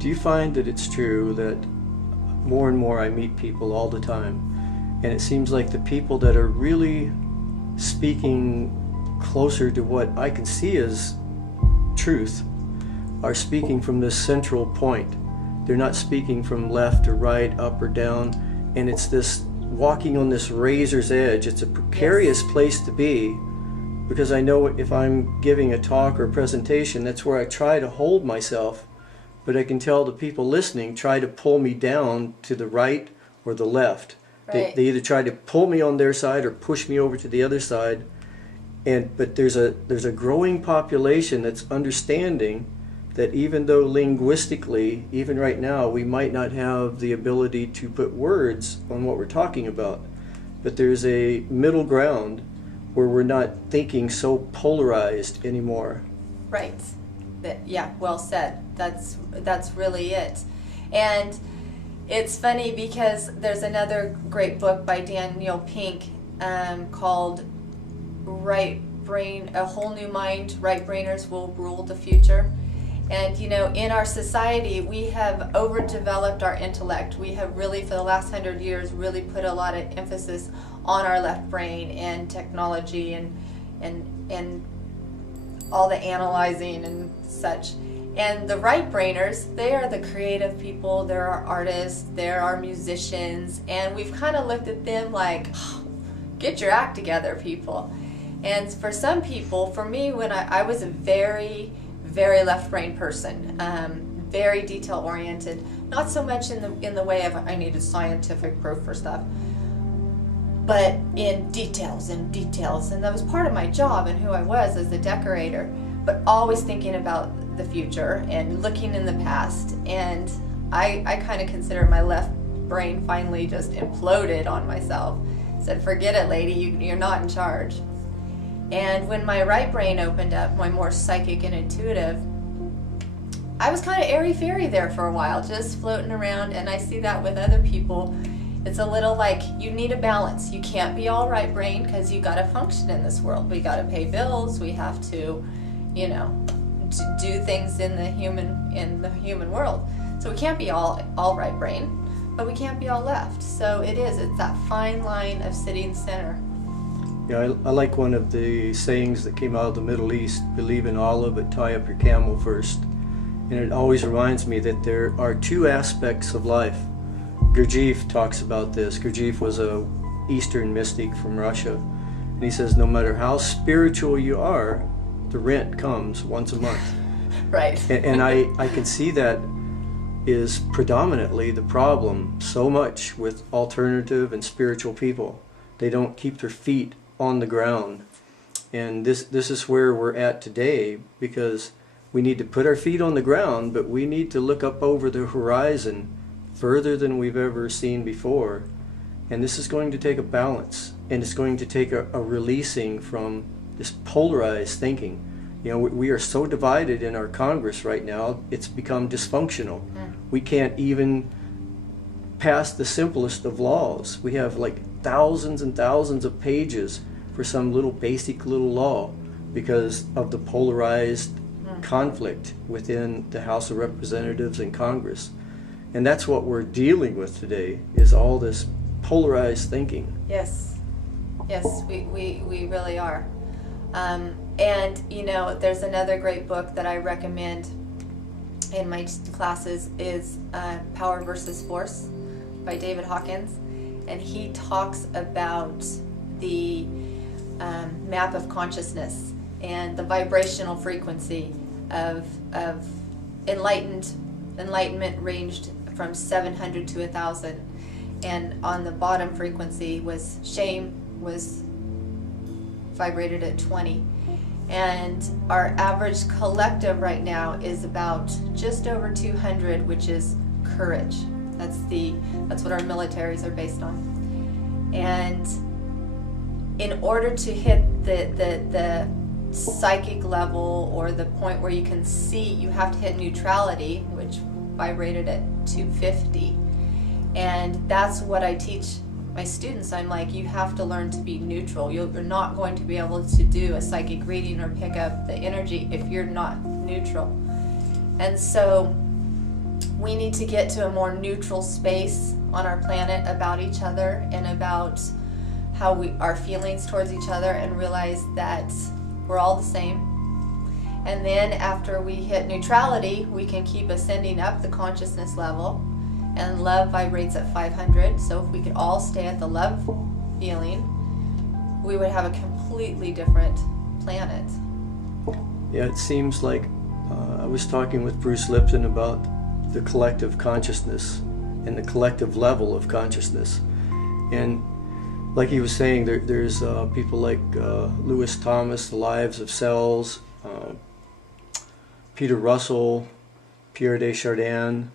Do you find that it's true that more and more I meet people all the time, and it seems like the people that are really speaking closer to what I can see as truth are speaking from this central point? They're not speaking from left or right, up or down, and it's this walking on this razor's edge. It's a precarious place to be, because I know if I'm giving a talk or a presentation, that's where I try to hold myself, but I can tell the people listening try to pull me down to the right or the left. Right. They either try to pull me on their side or push me over to the other side. But there's a growing population that's understanding that even though linguistically, even right now, we might not have the ability to put words on what we're talking about, but there's a middle ground where we're not thinking so polarized anymore. Right. Yeah, well said. That's really it. And it's funny because there's another great book by Daniel Pink called Right Brain, A Whole New Mind, Right Brainers Will Rule the Future. And you know, in our society, we have overdeveloped our intellect. We have really, for the last 100 years, really put a lot of emphasis on our left brain and technology and all the analyzing and such. And the right brainers, they are the creative people, they're our artists, they're our musicians, and we've kind of looked at them like, oh, get your act together, people. And for some people, for me, when I was a very, very left brain person, very detail oriented, not so much in the way of I needed scientific proof for stuff, but in details, and that was part of my job and who I was as a decorator, but always thinking about the future and looking in the past. And I kind of consider my left brain finally just imploded on myself. Said, forget it, lady, you're not in charge. And when my right brain opened up, my more psychic and intuitive, I was kind of airy-fairy there for a while, just floating around. And I see that with other people. It's a little like you need a balance. You can't be all right brain because you got to function in this world. We got to pay bills. We have to, you know, to do things in the human world. So we can't be all right brain, but we can't be all left. So it's that fine line of sitting center. Yeah, I like one of the sayings that came out of the Middle East, believe in Allah, but tie up your camel first. And it always reminds me that there are two aspects of life. Gurdjieff talks about this. Gurdjieff was a Eastern mystic from Russia. And he says, no matter how spiritual you are, the rent comes once a month. Right. And I can see that is predominantly the problem so much with alternative and spiritual people. They don't keep their feet on the ground. And this is where we're at today, because we need to put our feet on the ground, but we need to look up over the horizon further than we've ever seen before. And this is going to take a balance, and it's going to take a releasing from this polarized thinking. You know, we are so divided in our Congress right now, it's become dysfunctional. We can't even pass the simplest of laws. We have like thousands and thousands of pages for some little basic little law because of the polarized conflict within the House of Representatives and Congress. And that's what we're dealing with today, is all this polarized thinking. Yes, we really are. And you know, there's another great book that I recommend in my classes is Power versus Force by David Hawkins. And he talks about the map of consciousness and the vibrational frequency of enlightenment ranged from 700 to 1,000. And on the bottom frequency was shame, was vibrated at 20. And our average collective right now is about just over 200, which is courage. That's what our militaries are based on. And in order to hit the psychic level, or the point where you can see, you have to hit neutrality, which vibrated at 250. And that's what I teach my students. I'm like, you have to learn to be neutral. You're not going to be able to do a psychic reading or pick up the energy if you're not neutral. And so we need to get to a more neutral space on our planet about each other and about how our feelings towards each other, and realize that we're all the same. And then after we hit neutrality, we can keep ascending up the consciousness level, and love vibrates at 500. So if we could all stay at the love feeling, we would have a completely different planet. Yeah, it seems like I was talking with Bruce Lipton about the collective consciousness and the collective level of consciousness. And like he was saying, there's people like Lewis Thomas, The Lives of Cells, Peter Russell, Pierre Desjardins.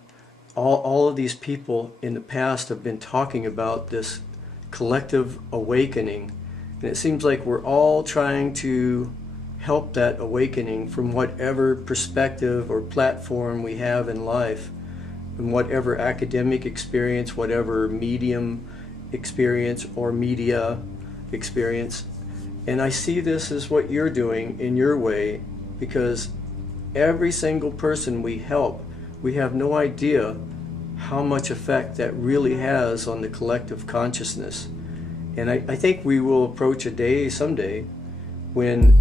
All of these people in the past have been talking about this collective awakening. And it seems like we're all trying to help that awakening from whatever perspective or platform we have in life, and whatever academic experience, whatever medium experience or media experience. And I see this as what you're doing in your way, because every single person we help, we have no idea how much effect that really has on the collective consciousness. And I think we will approach a day someday when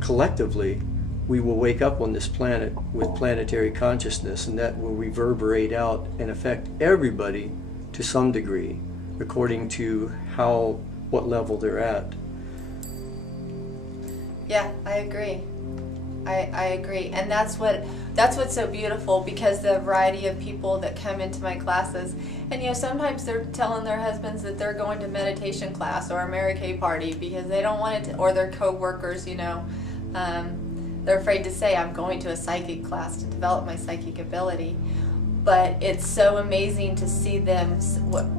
collectively we will wake up on this planet with planetary consciousness, and that will reverberate out and affect everybody to some degree according to what level they're at. Yeah, I agree. I agree. And that's what's so beautiful, because the variety of people that come into my classes, and sometimes they're telling their husbands that they're going to meditation class or a Mary Kay party because they don't want it to, or their co-workers, they're afraid to say, I'm going to a psychic class to develop my psychic ability. But it's so amazing to see them,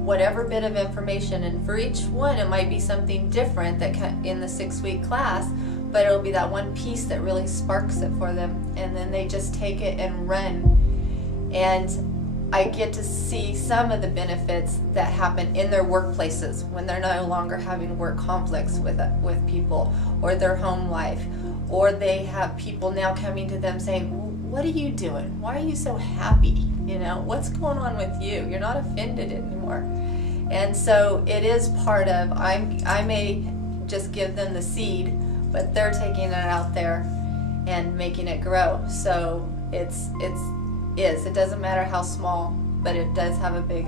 whatever bit of information, and for each one it might be something different that in the 6-week class, but it'll be that one piece that really sparks it for them, and then they just take it and run. And I get to see some of the benefits that happen in their workplaces when they're no longer having work conflicts with people, or their home life, or they have people now coming to them saying, what are you doing? Why are you so happy? What's going on with you? You're not offended anymore. And so it is part of, I may just give them the seed, but they're taking it out there and making it grow. So it doesn't matter how small, but it does have a big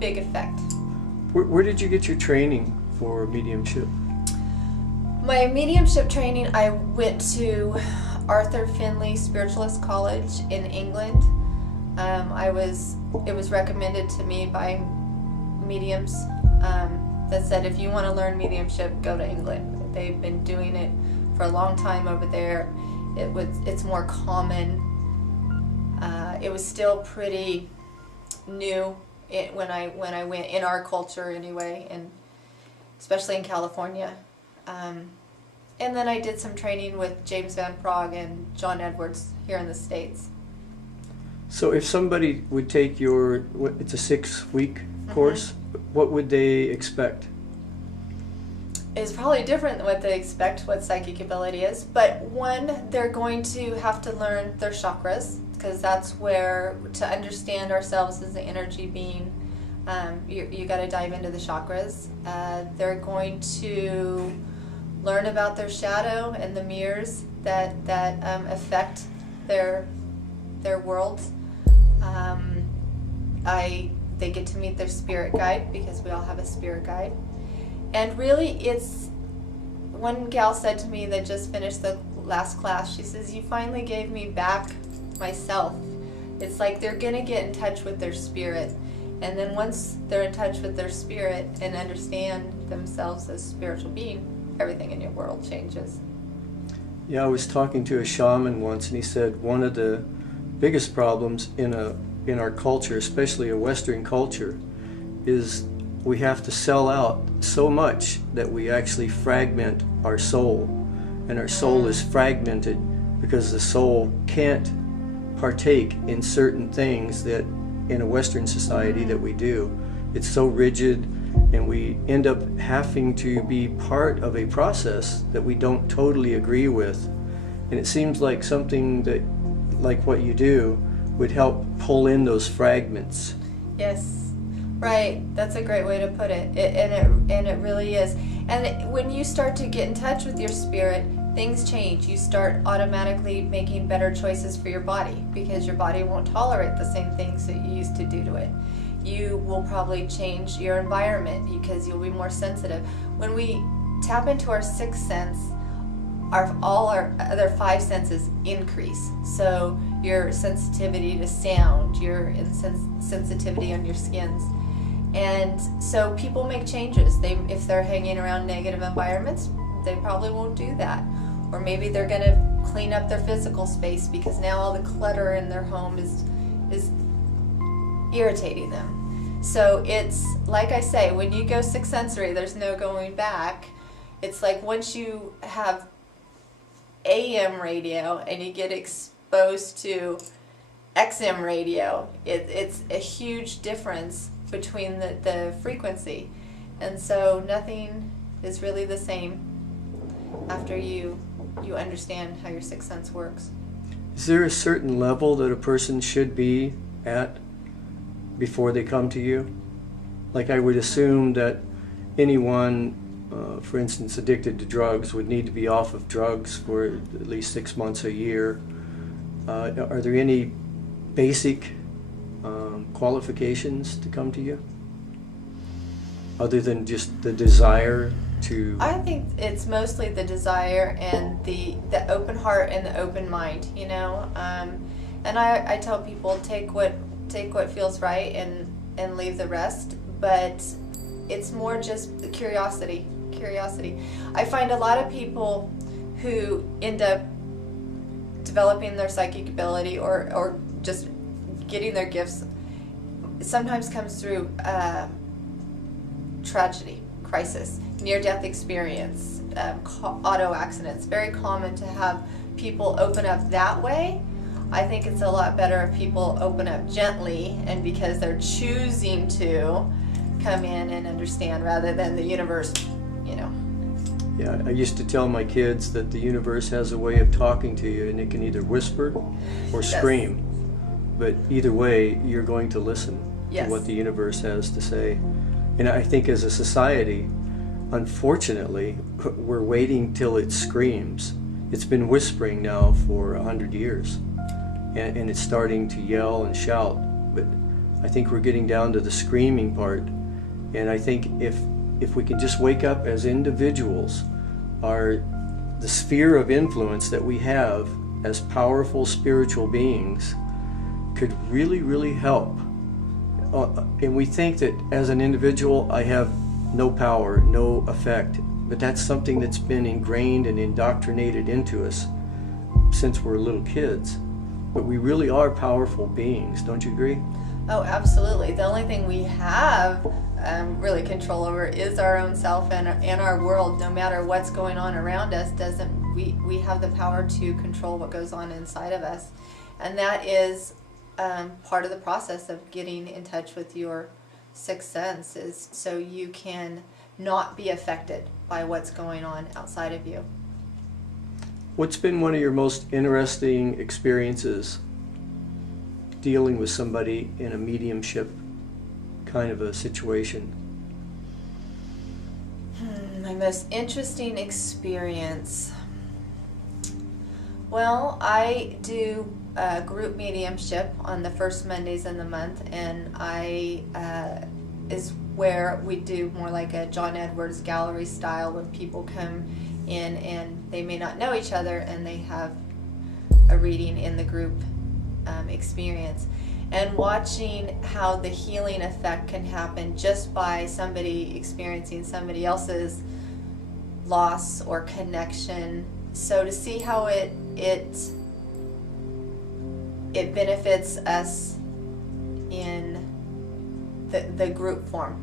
effect. Where did you get your training for mediumship? My mediumship training, I went to Arthur Findlay Spiritualist College in England. It was recommended to me by mediums that said, if you want to learn mediumship, go to England. They've been doing it for a long time over there. It's more common. It was still pretty new when I went, in our culture anyway, and especially in California. And then I did some training with James Van Praagh and John Edwards here in the States. So if somebody would take it's a 6-week course, what would they expect? It's probably different than what they expect, what psychic ability is. But one, they're going to have to learn their chakras, because that's where, to understand ourselves as an energy being, you got to dive into the chakras. They're going to learn about their shadow and the mirrors that affect their worlds. They get to meet their spirit guide, because we all have a spirit guide. And really, one gal said to me that just finished the last class, she says, you finally gave me back myself. It's like they're going to get in touch with their spirit. And then once they're in touch with their spirit and understand themselves as a spiritual being, everything in your world changes. Yeah, I was talking to a shaman once, and he said one of the biggest problems in our culture, especially a Western culture, is we have to sell out so much that we actually fragment our soul. And our soul is fragmented because the soul can't partake in certain things that in a Western society that we do. It's so rigid, and we end up having to be part of a process that we don't totally agree with. And it seems like something that, like what you do, would help pull in those fragments. Yes, right. That's a great way to put it. And it really is. And when you start to get in touch with your spirit, things change. You start automatically making better choices for your body because your body won't tolerate the same things that you used to do to it. You will probably change your environment because you'll be more sensitive. When we tap into our sixth sense, all our other five senses increase. So your sensitivity to sound, your sensitivity on your skins. And so people make changes. If they're hanging around negative environments, they probably won't do that. Or maybe they're going to clean up their physical space because now all the clutter in their home is irritating them. So it's, like I say, when you go sixth sensory, there's no going back. It's like once you have AM radio and you get exposed to XM radio, it's a huge difference between the frequency. And so nothing is really the same after you understand how your sixth sense works. Is there a certain level that a person should be at before they come to you? Like, I would assume that anyone, for instance, addicted to drugs would need to be off of drugs for at least 6 months, a year. Are there any basic qualifications to come to you, other than just the desire to? I think it's mostly the desire and the open heart and the open mind, you know. And I tell people, take what feels right and leave the rest. But it's more just the curiosity. I find a lot of people who end up developing their psychic ability or just getting their gifts sometimes comes through tragedy, crisis, near-death experience, auto accidents. Very common to have people open up that way. I think it's a lot better if people open up gently and because they're choosing to come in and understand rather than the universe, you know. Yeah, I used to tell my kids that the universe has a way of talking to you, and it can either whisper or scream. But either way, you're going to listen to what the universe has to say. And I think as a society, unfortunately, we're waiting till it screams. It's been whispering now for 100 years, and it's starting to yell and shout. But I think we're getting down to the screaming part. And I think if we can just wake up as individuals, the sphere of influence that we have as powerful spiritual beings could really, really help. And we think that as an individual, I have no power, no effect, but that's something that's been ingrained and indoctrinated into us since we're little kids. But we really are powerful beings, don't you agree? Oh, absolutely. The only thing we have really control over is our own self and our world. No matter what's going on around us, we have the power to control what goes on inside of us. And that is part of the process of getting in touch with your sixth sense, is so you can not be affected by what's going on outside of you. What's been one of your most interesting experiences dealing with somebody in a mediumship kind of a situation? My most interesting experience. Well, I do group mediumship on the first Mondays in the month, and I is where we do more like a John Edwards gallery style, when people come in and they may not know each other and they have a reading in the group experience. And watching how the healing effect can happen just by somebody experiencing somebody else's loss or connection. So to see how it benefits us in the group form.